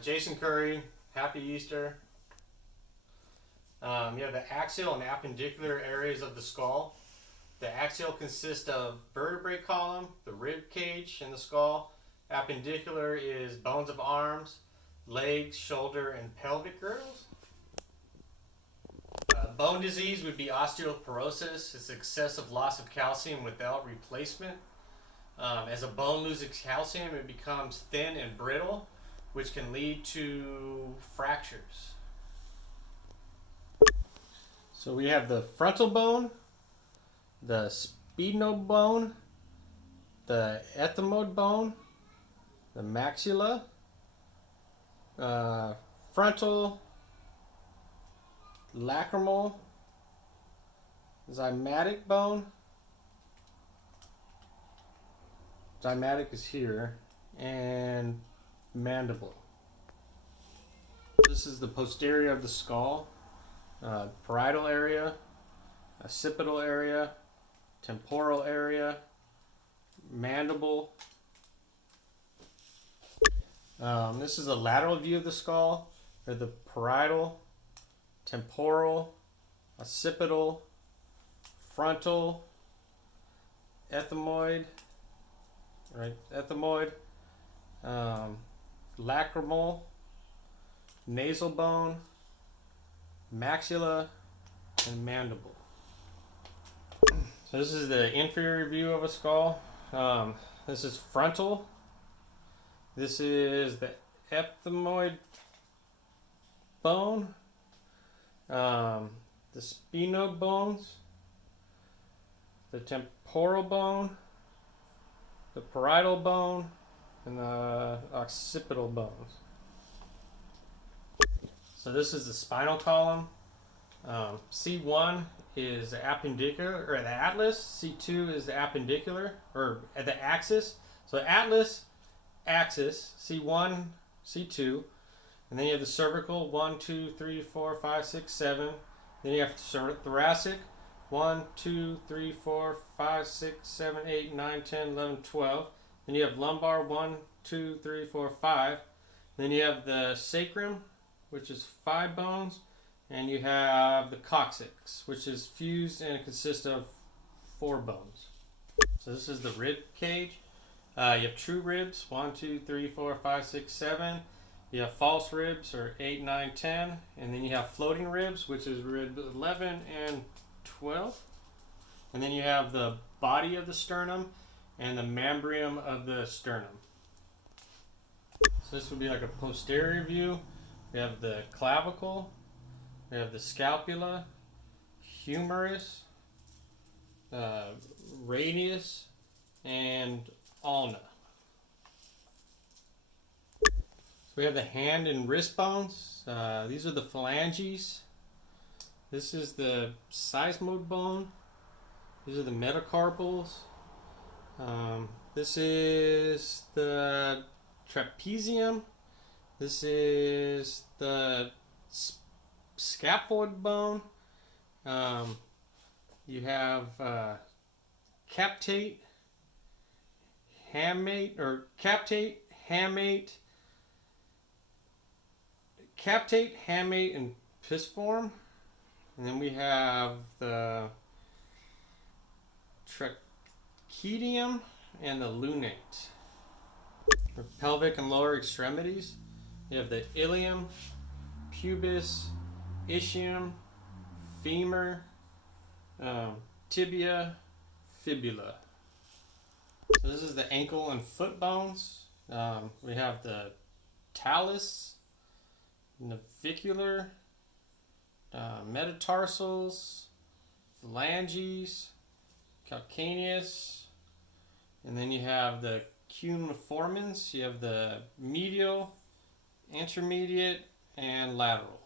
Jason Curry, happy Easter. You have the axial and appendicular areas of the skull. The axial consists of vertebrae column, the rib cage in the skull. Appendicular is bones of arms, legs, shoulder, and pelvic girdles. Bone disease would be osteoporosis. It's excessive loss of calcium without replacement. As a bone loses calcium, it becomes thin and brittle, which can lead to fractures. So we have the frontal bone, the sphenoid bone, the ethmoid bone, the maxilla, frontal, lacrimal, zymatic bone. Zymatic is here, and mandible. This is the posterior of the skull, parietal area, occipital area, temporal area, mandible. This is a lateral view of the skull, or the parietal, temporal, occipital, frontal, ethmoid, lacrimal, nasal bone, maxilla, and mandible. So this is the inferior view of a skull. This is frontal. This is the ethmoid bone, the sphenoid bones, the temporal bone, the parietal bone, and the occipital bones. So this is the spinal column. C1 is the appendicular, or the atlas. C2 is the appendicular, or the axis. So atlas, axis, C1, C2. And then you have the cervical, 1, 2, 3, 4, 5, 6, 7. Then you have thoracic, 1, 2, 3, 4, 5, 6, 7, 8, 9, 10, 11, 12. Then you have lumbar, 1, 2, 3, 4, 5. Then you have the sacrum, which is 5 bones. And you have the coccyx, which is fused and consists of 4 bones. So this is the rib cage. You have true ribs, 1, 2, 3, 4, 5, 6, 7. You have false ribs, or 8, 9, 10. And then you have floating ribs, which is rib 11 and 12. And then you have the body of the sternum and the membrane of the sternum. So this would be like a posterior view. We have the clavicle, we have the scapula, humerus, radius, and ulna. So we have the hand and wrist bones. These are the phalanges. This is the sesamoid bone. These are the metacarpals. This is the trapezium. This is the scaphoid bone. You have captate, hamate, and pisiform. And then we have the tracheidium and the lunate. For pelvic and lower extremities, you have the ilium, pubis, ischium, femur, tibia, fibula. So this is the ankle and foot bones. We have the talus, navicular, metatarsals, phalanges, calcaneus, and then you have the cuneiformans. You have the medial, intermediate, and lateral.